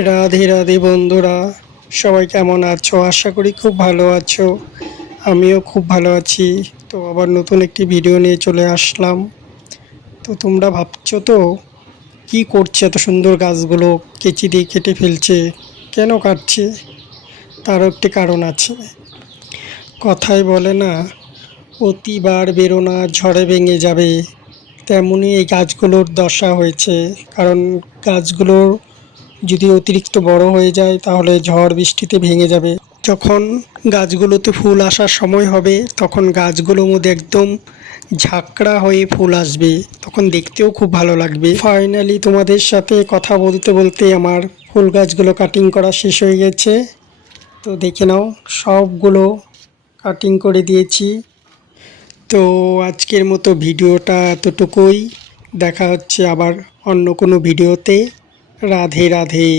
রাধে রাধে বন্ধুরা, সবাই কেমন আছো? আশা করি খুব ভালো আছো। আমিও খুব ভালো আছি। তো আবার নতুন একটি ভিডিও নিয়ে চলে আসলাম। তো তোমরা ভাবছো তো কি করছে, এত সুন্দর গাছগুলো কেচি দিয়ে কেটে ফেলছে, কেন কাটছে? তারও একটি কারণ আছে। কথায় বলে না, অতিবার বেরো না ঝড়ে ভেঙে যাবে। তেমনই এই গাছগুলোর দশা হয়েছে। কারণ গাছগুলো যদি অতিরিক্ত বড় হয়ে যায় তাহলে ঝড় বৃষ্টিতে ভেঙে যাবে। যখন গাছগুলোতে ফুল আসার সময় হবে তখন গাছগুলোর মধ্যে একদম ঝাঁকড়া হয়ে ফুল আসবে, তখন দেখতেও খুব ভালো লাগবে। ফাইনালি তোমাদের সাথে কথা বলতে বলতে আমার ফুল গাছগুলো কাটিং করা শেষ হয়ে গেছে। তো দেখে নাও, সবগুলো কাটিং করে দিয়েছি। তো আজকের মতো ভিডিওটা এতটুকুই। দেখা হচ্ছে আবার অন্য কোনো ভিডিওতে। রাধে রাধে।